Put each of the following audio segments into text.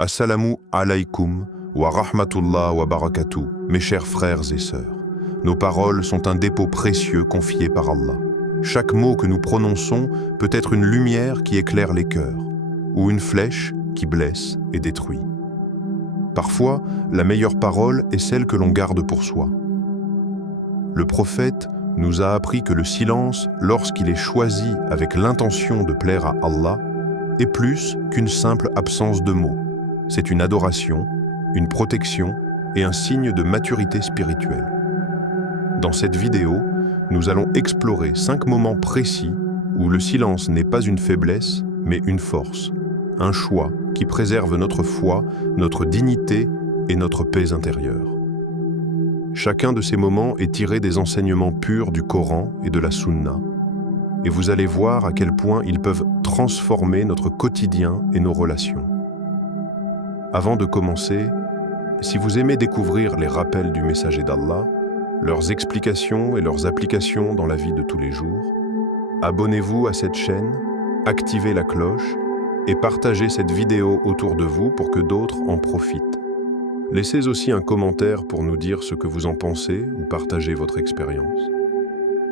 Assalamu alaykum wa rahmatullah wa barakatuh, mes chers frères et sœurs. Nos paroles sont un dépôt précieux confié par Allah. Chaque mot que nous prononçons peut être une lumière qui éclaire les cœurs, ou une flèche qui blesse et détruit. Parfois, la meilleure parole est celle que l'on garde pour soi. Le prophète nous a appris que le silence, lorsqu'il est choisi avec l'intention de plaire à Allah, est plus qu'une simple absence de mots. C'est une adoration, une protection et un signe de maturité spirituelle. Dans cette vidéo, nous allons explorer 5 moments précis où le silence n'est pas une faiblesse, mais une force, un choix qui préserve notre foi, notre dignité et notre paix intérieure. Chacun de ces moments est tiré des enseignements purs du Coran et de la Sunna, et vous allez voir à quel point ils peuvent transformer notre quotidien et nos relations. Avant de commencer, si vous aimez découvrir les rappels du messager d'Allah, leurs explications et leurs applications dans la vie de tous les jours, abonnez-vous à cette chaîne, activez la cloche et partagez cette vidéo autour de vous pour que d'autres en profitent. Laissez aussi un commentaire pour nous dire ce que vous en pensez ou partagez votre expérience.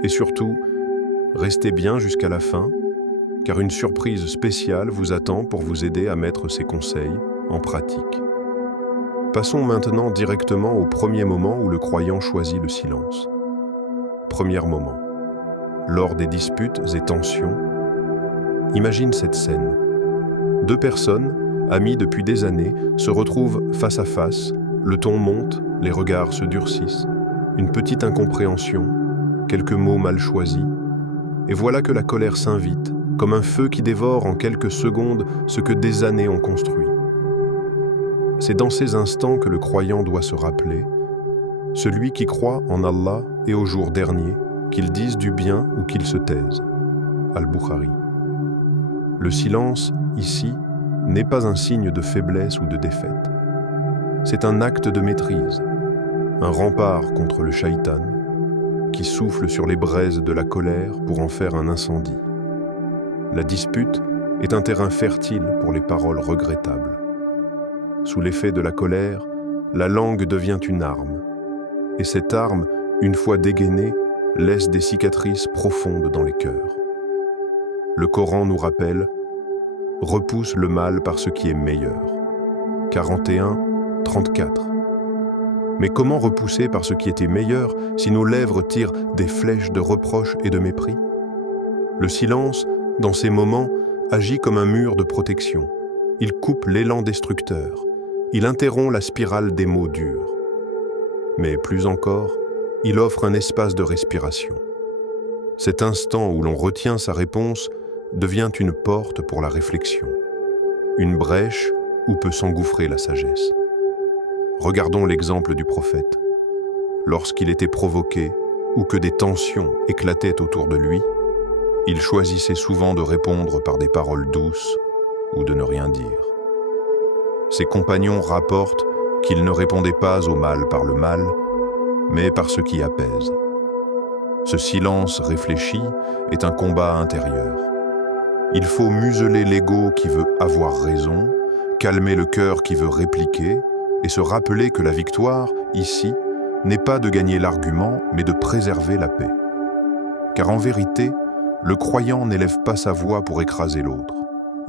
Et surtout, restez bien jusqu'à la fin, car une surprise spéciale vous attend pour vous aider à mettre ces conseils en pratique. Passons maintenant directement au premier moment où le croyant choisit le silence. Premier moment. Lors des disputes et tensions, imagine cette scène. 2 personnes, amies depuis des années, se retrouvent face à face, le ton monte, les regards se durcissent, une petite incompréhension, quelques mots mal choisis, et voilà que la colère s'invite, comme un feu qui dévore en quelques secondes ce que des années ont construit. C'est dans ces instants que le croyant doit se rappeler, celui qui croit en Allah et au jour dernier, qu'il dise du bien ou qu'il se taise. Al-Bukhari. Le silence, ici, n'est pas un signe de faiblesse ou de défaite. C'est un acte de maîtrise, un rempart contre le shaitan, qui souffle sur les braises de la colère pour en faire un incendie. La dispute est un terrain fertile pour les paroles regrettables. Sous l'effet de la colère, la langue devient une arme. Et cette arme, une fois dégainée, laisse des cicatrices profondes dans les cœurs. Le Coran nous rappelle « Repousse le mal par ce qui est meilleur » 41-34. Mais comment repousser par ce qui était meilleur si nos lèvres tirent des flèches de reproche et de mépris? Le silence, dans ces moments, agit comme un mur de protection. Il coupe l'élan destructeur. Il interrompt la spirale des mots durs. Mais plus encore, il offre un espace de respiration. Cet instant où l'on retient sa réponse devient une porte pour la réflexion, une brèche où peut s'engouffrer la sagesse. Regardons l'exemple du prophète. Lorsqu'il était provoqué ou que des tensions éclataient autour de lui, il choisissait souvent de répondre par des paroles douces ou de ne rien dire. Ses compagnons rapportent qu'il ne répondait pas au mal par le mal, mais par ce qui apaise. Ce silence réfléchi est un combat intérieur. Il faut museler l'ego qui veut avoir raison, calmer le cœur qui veut répliquer et se rappeler que la victoire, ici, n'est pas de gagner l'argument, mais de préserver la paix. Car en vérité, le croyant n'élève pas sa voix pour écraser l'autre.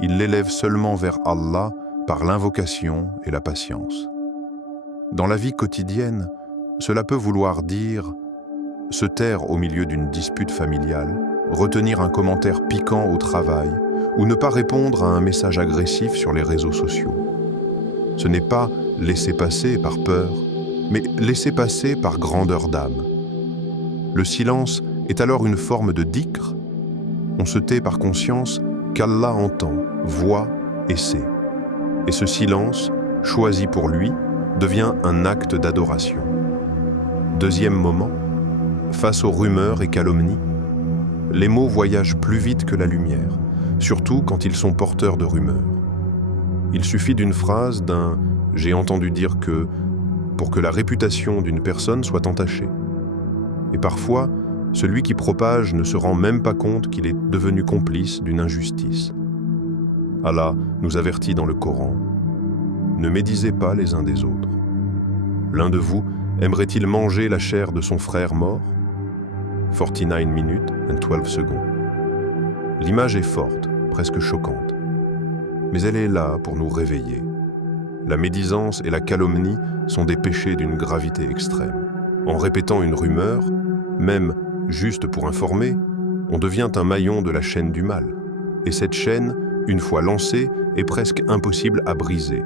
Il l'élève seulement vers Allah par l'invocation et la patience. Dans la vie quotidienne, cela peut vouloir dire se taire au milieu d'une dispute familiale, retenir un commentaire piquant au travail ou ne pas répondre à un message agressif sur les réseaux sociaux. Ce n'est pas laisser passer par peur, mais laisser passer par grandeur d'âme. Le silence est alors une forme de dhikr. On se tait par conscience qu'Allah entend, voit et sait. Et ce silence, choisi pour lui, devient un acte d'adoration. Deuxième moment, face aux rumeurs et calomnies, les mots voyagent plus vite que la lumière, surtout quand ils sont porteurs de rumeurs. Il suffit d'une phrase, d'un « j'ai entendu dire que » pour que la réputation d'une personne soit entachée. Et parfois, celui qui propage ne se rend même pas compte qu'il est devenu complice d'une injustice. Allah nous avertit dans le Coran. Ne médisez pas les uns des autres. L'un de vous aimerait-il manger la chair de son frère mort? 49 minutes and 12 secondes. L'image est forte, presque choquante. Mais elle est là pour nous réveiller. La médisance et la calomnie sont des péchés d'une gravité extrême. En répétant une rumeur, même juste pour informer, on devient un maillon de la chaîne du mal. Et cette chaîne, une fois lancée, est presque impossible à briser.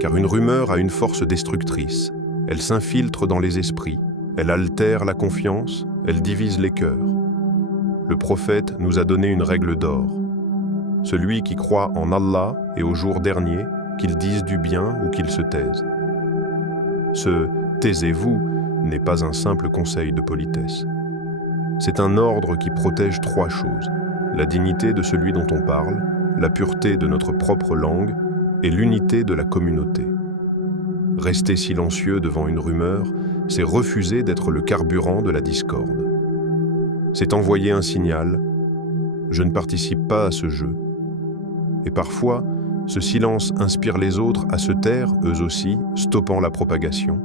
Car une rumeur a une force destructrice. Elle s'infiltre dans les esprits, elle altère la confiance, elle divise les cœurs. Le prophète nous a donné une règle d'or. Celui qui croit en Allah et au jour dernier, qu'il dise du bien ou qu'il se taise. Ce « taisez-vous » n'est pas un simple conseil de politesse. C'est un ordre qui protège trois choses: la dignité de celui dont on parle, la pureté de notre propre langue et l'unité de la communauté. Rester silencieux devant une rumeur, c'est refuser d'être le carburant de la discorde. C'est envoyer un signal « je ne participe pas à ce jeu ». Et parfois, ce silence inspire les autres à se taire, eux aussi, stoppant la propagation.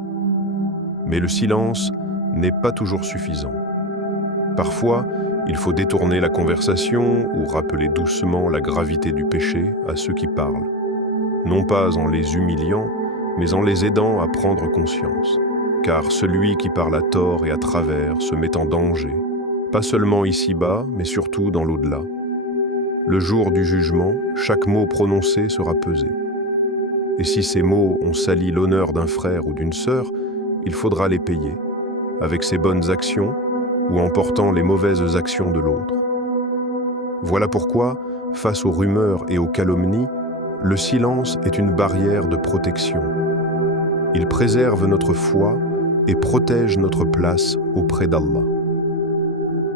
Mais le silence n'est pas toujours suffisant. Parfois, il faut détourner la conversation ou rappeler doucement la gravité du péché à ceux qui parlent, non pas en les humiliant, mais en les aidant à prendre conscience. Car celui qui parle à tort et à travers se met en danger, pas seulement ici-bas, mais surtout dans l'au-delà. Le jour du jugement, chaque mot prononcé sera pesé. Et si ces mots ont sali l'honneur d'un frère ou d'une sœur, il faudra les payer, avec ses bonnes actions ou en portant les mauvaises actions de l'autre. Voilà pourquoi, face aux rumeurs et aux calomnies, le silence est une barrière de protection. Il préserve notre foi et protège notre place auprès d'Allah.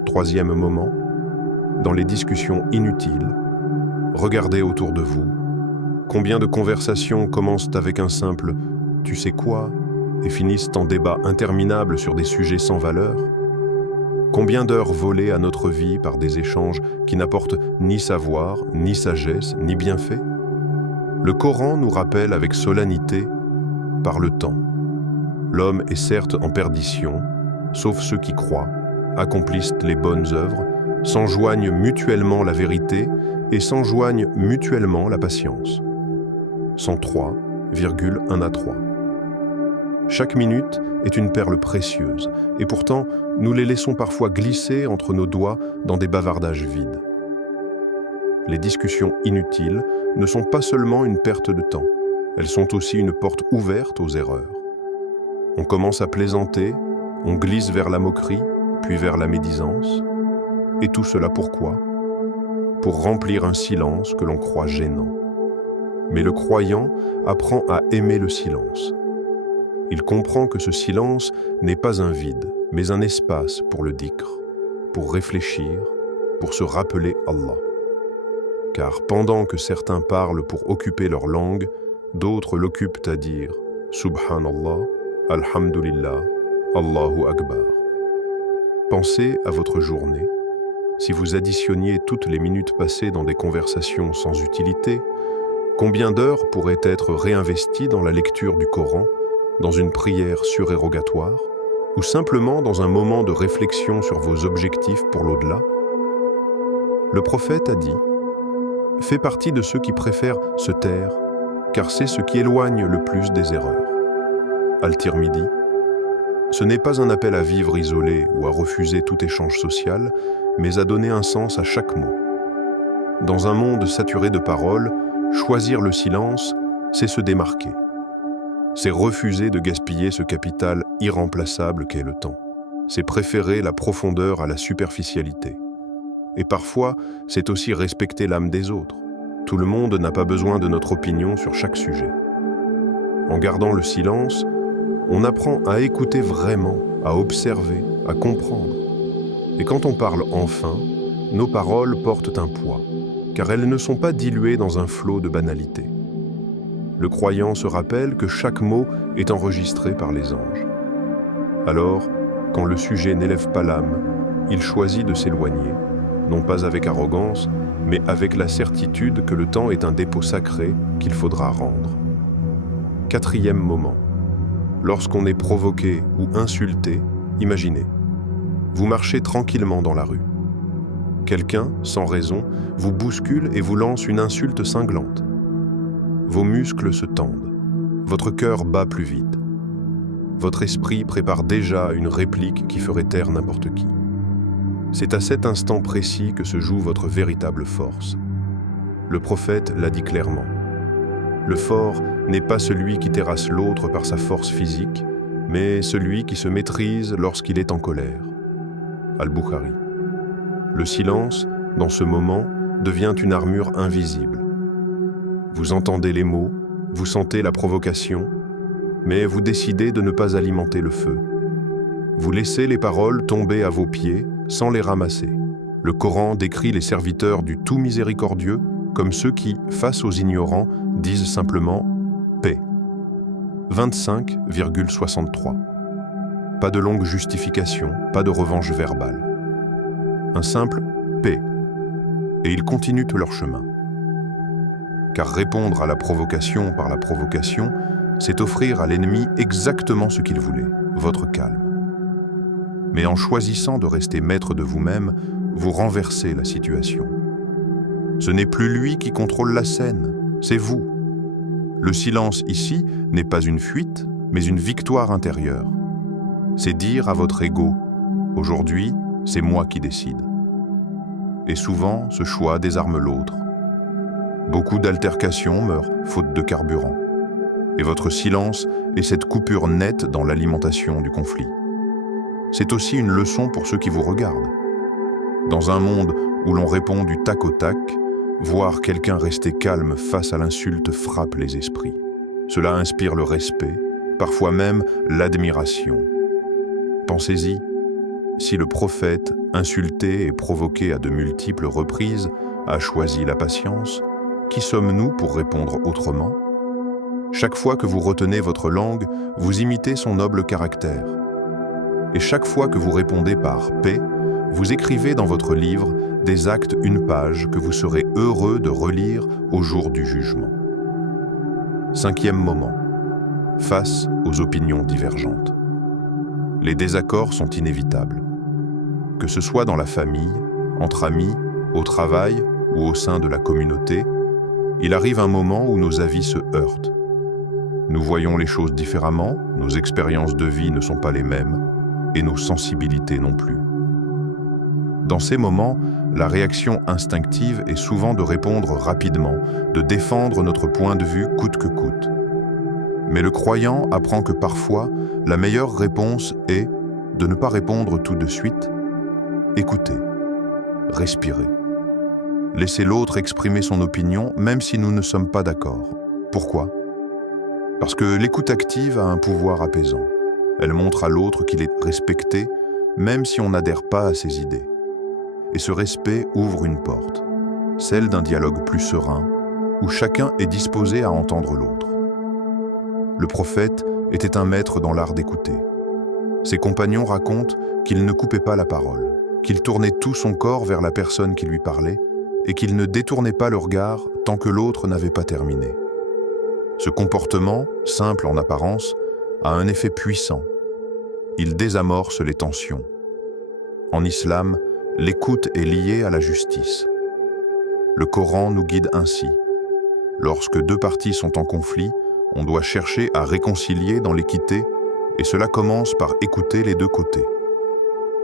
Troisième moment, dans les discussions inutiles, regardez autour de vous. Combien de conversations commencent avec un simple « tu sais quoi » et finissent en débats interminables sur des sujets sans valeur? Combien d'heures volées à notre vie par des échanges qui n'apportent ni savoir, ni sagesse, ni bienfait? Le Coran nous rappelle avec solennité « par le temps ». L'homme est certes en perdition, sauf ceux qui croient, accomplissent les bonnes œuvres, s'enjoignent mutuellement la vérité et s'enjoignent mutuellement la patience. 103,1 à 3. Chaque minute est une perle précieuse, et pourtant, nous les laissons parfois glisser entre nos doigts dans des bavardages vides. Les discussions inutiles ne sont pas seulement une perte de temps, elles sont aussi une porte ouverte aux erreurs. On commence à plaisanter, on glisse vers la moquerie, puis vers la médisance. Et tout cela pourquoi? Pour remplir un silence que l'on croit gênant. Mais le croyant apprend à aimer le silence. Il comprend que ce silence n'est pas un vide, mais un espace pour le dhikr, pour réfléchir, pour se rappeler Allah. Car pendant que certains parlent pour occuper leur langue, d'autres l'occupent à dire « Subhanallah, Alhamdulillah, Allahu Akbar ». Pensez à votre journée. Si vous additionniez toutes les minutes passées dans des conversations sans utilité, combien d'heures pourraient être réinvesties dans la lecture du Coran, dans une prière surérogatoire, ou simplement dans un moment de réflexion sur vos objectifs pour l'au-delà? Le prophète a dit « Fais partie de ceux qui préfèrent se taire, car c'est ce qui éloigne le plus des erreurs. » Al-Tirmidhi. Ce n'est pas un appel à vivre isolé ou à refuser tout échange social, mais à donner un sens à chaque mot. Dans un monde saturé de paroles, choisir le silence, c'est se démarquer. C'est refuser de gaspiller ce capital irremplaçable qu'est le temps. C'est préférer la profondeur à la superficialité. Et parfois, c'est aussi respecter l'âme des autres. Tout le monde n'a pas besoin de notre opinion sur chaque sujet. En gardant le silence, on apprend à écouter vraiment, à observer, à comprendre. Et quand on parle enfin, nos paroles portent un poids, car elles ne sont pas diluées dans un flot de banalité. Le croyant se rappelle que chaque mot est enregistré par les anges. Alors, quand le sujet n'élève pas l'âme, il choisit de s'éloigner, non pas avec arrogance, mais avec la certitude que le temps est un dépôt sacré qu'il faudra rendre. Quatrième moment. Lorsqu'on est provoqué ou insulté, imaginez. Vous marchez tranquillement dans la rue. Quelqu'un, sans raison, vous bouscule et vous lance une insulte cinglante. Vos muscles se tendent. Votre cœur bat plus vite. Votre esprit prépare déjà une réplique qui ferait taire n'importe qui. C'est à cet instant précis que se joue votre véritable force. Le prophète l'a dit clairement. Le fort n'est pas celui qui terrasse l'autre par sa force physique, mais celui qui se maîtrise lorsqu'il est en colère. Al-Bukhari. Le silence, dans ce moment, devient une armure invisible. Vous entendez les mots, vous sentez la provocation, mais vous décidez de ne pas alimenter le feu. Vous laissez les paroles tomber à vos pieds sans les ramasser. Le Coran décrit les serviteurs du tout miséricordieux comme ceux qui, face aux ignorants, disent simplement « paix ». 25,63. Pas de longue justification, pas de revanche verbale. Un simple « paix ». Et ils continuent leur chemin. Car répondre à la provocation par la provocation, c'est offrir à l'ennemi exactement ce qu'il voulait, votre calme. Mais en choisissant de rester maître de vous-même, vous renversez la situation. Ce n'est plus lui qui contrôle la scène, c'est vous. Le silence ici n'est pas une fuite, mais une victoire intérieure. C'est dire à votre ego, aujourd'hui, c'est moi qui décide. Et souvent, ce choix désarme l'autre. Beaucoup d'altercations meurent faute de carburant. Et votre silence est cette coupure nette dans l'alimentation du conflit. C'est aussi une leçon pour ceux qui vous regardent. Dans un monde où l'on répond du tac au tac, voir quelqu'un rester calme face à l'insulte frappe les esprits. Cela inspire le respect, parfois même l'admiration. Pensez-y, si le prophète, insulté et provoqué à de multiples reprises, a choisi la patience, qui sommes-nous pour répondre autrement ? Chaque fois que vous retenez votre langue, vous imitez son noble caractère. Et chaque fois que vous répondez par « paix », vous écrivez dans votre livre des actes une page que vous serez heureux de relire au jour du jugement. Cinquième moment. Face aux opinions divergentes. Les désaccords sont inévitables. Que ce soit dans la famille, entre amis, au travail ou au sein de la communauté, il arrive un moment où nos avis se heurtent. Nous voyons les choses différemment, nos expériences de vie ne sont pas les mêmes, et nos sensibilités non plus. Dans ces moments, la réaction instinctive est souvent de répondre rapidement, de défendre notre point de vue coûte que coûte. Mais le croyant apprend que parfois, la meilleure réponse est de ne pas répondre tout de suite, écouter, respirer. Laisser l'autre exprimer son opinion, même si nous ne sommes pas d'accord. Pourquoi ? Parce que l'écoute active a un pouvoir apaisant. Elle montre à l'autre qu'il est respecté, même si on n'adhère pas à ses idées. Et ce respect ouvre une porte, celle d'un dialogue plus serein, où chacun est disposé à entendre l'autre. Le prophète était un maître dans l'art d'écouter. Ses compagnons racontent qu'il ne coupait pas la parole, qu'il tournait tout son corps vers la personne qui lui parlait, et qu'il ne détournait pas le regard tant que l'autre n'avait pas terminé. Ce comportement, simple en apparence, a un effet puissant. Il désamorce les tensions. En islam, l'écoute est liée à la justice. Le Coran nous guide ainsi. Lorsque deux parties sont en conflit, on doit chercher à réconcilier dans l'équité, et cela commence par écouter les deux côtés.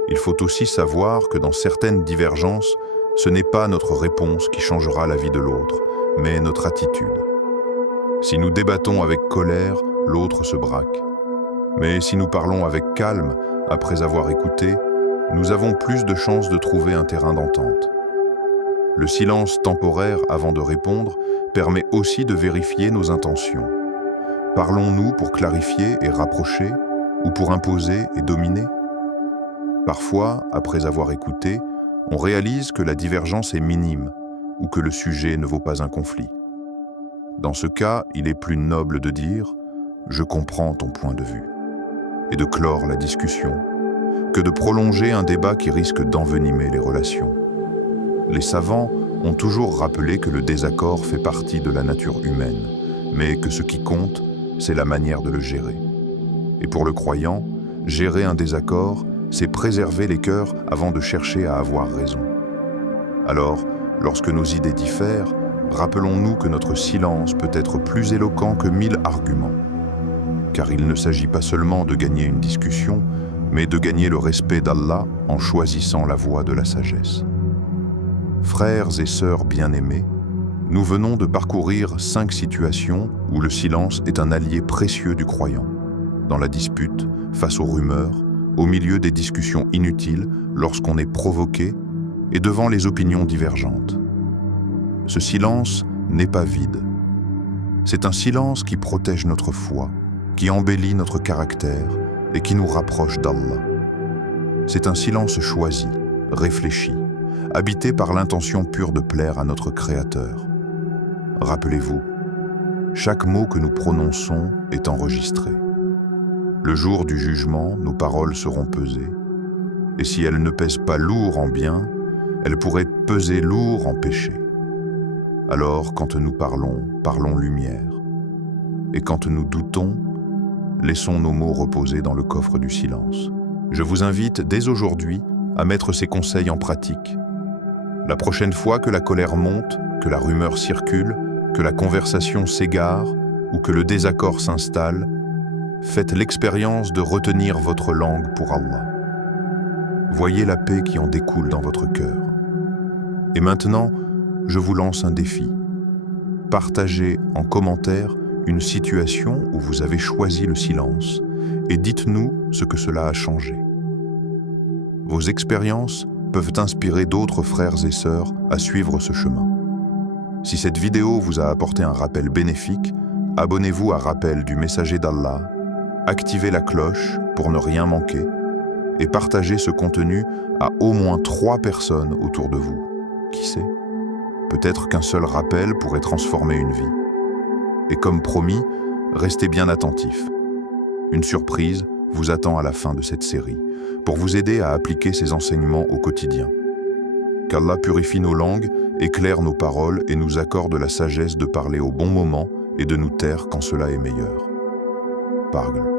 Il faut aussi savoir que dans certaines divergences, ce n'est pas notre réponse qui changera la vie de l'autre, mais notre attitude. Si nous débattons avec colère, l'autre se braque. Mais si nous parlons avec calme, après avoir écouté, nous avons plus de chances de trouver un terrain d'entente. Le silence temporaire avant de répondre permet aussi de vérifier nos intentions. Parlons-nous pour clarifier et rapprocher, ou pour imposer et dominer ? Parfois, après avoir écouté, on réalise que la divergence est minime, ou que le sujet ne vaut pas un conflit. Dans ce cas, il est plus noble de dire « je comprends ton point de vue » et de clore la discussion, que de prolonger un débat qui risque d'envenimer les relations. Les savants ont toujours rappelé que le désaccord fait partie de la nature humaine, mais que ce qui compte, c'est la manière de le gérer. Et pour le croyant, gérer un désaccord, c'est préserver les cœurs avant de chercher à avoir raison. Alors, lorsque nos idées diffèrent, rappelons-nous que notre silence peut être plus éloquent que 1000 arguments. Car il ne s'agit pas seulement de gagner une discussion, mais de gagner le respect d'Allah en choisissant la voie de la sagesse. Frères et sœurs bien-aimés, nous venons de parcourir 5 situations où le silence est un allié précieux du croyant. Dans la dispute, face aux rumeurs, au milieu des discussions inutiles, lorsqu'on est provoqué, et devant les opinions divergentes. Ce silence n'est pas vide. C'est un silence qui protège notre foi, qui embellit notre caractère et qui nous rapproche d'Allah. C'est un silence choisi, réfléchi, habité par l'intention pure de plaire à notre Créateur. Rappelez-vous, chaque mot que nous prononçons est enregistré. Le jour du jugement, nos paroles seront pesées, et si elles ne pèsent pas lourd en bien, elles pourraient peser lourd en péché. Alors, quand nous parlons, parlons lumière. Et quand nous doutons, laissons nos mots reposer dans le coffre du silence. Je vous invite dès aujourd'hui à mettre ces conseils en pratique. La prochaine fois que la colère monte, que la rumeur circule, que la conversation s'égare ou que le désaccord s'installe, faites l'expérience de retenir votre langue pour Allah. Voyez la paix qui en découle dans votre cœur. Et maintenant, je vous lance un défi. Partagez en commentaire une situation où vous avez choisi le silence et dites-nous ce que cela a changé. Vos expériences peuvent inspirer d'autres frères et sœurs à suivre ce chemin. Si cette vidéo vous a apporté un rappel bénéfique, abonnez-vous à Rappel du Messager d'Allah, activez la cloche pour ne rien manquer et partagez ce contenu à au moins 3 personnes autour de vous. Qui sait? Peut-être qu'un seul rappel pourrait transformer une vie. Et comme promis, restez bien attentifs. Une surprise vous attend à la fin de cette série, pour vous aider à appliquer ces enseignements au quotidien. Qu'Allah purifie nos langues, éclaire nos paroles et nous accorde la sagesse de parler au bon moment et de nous taire quand cela est meilleur. Pargle.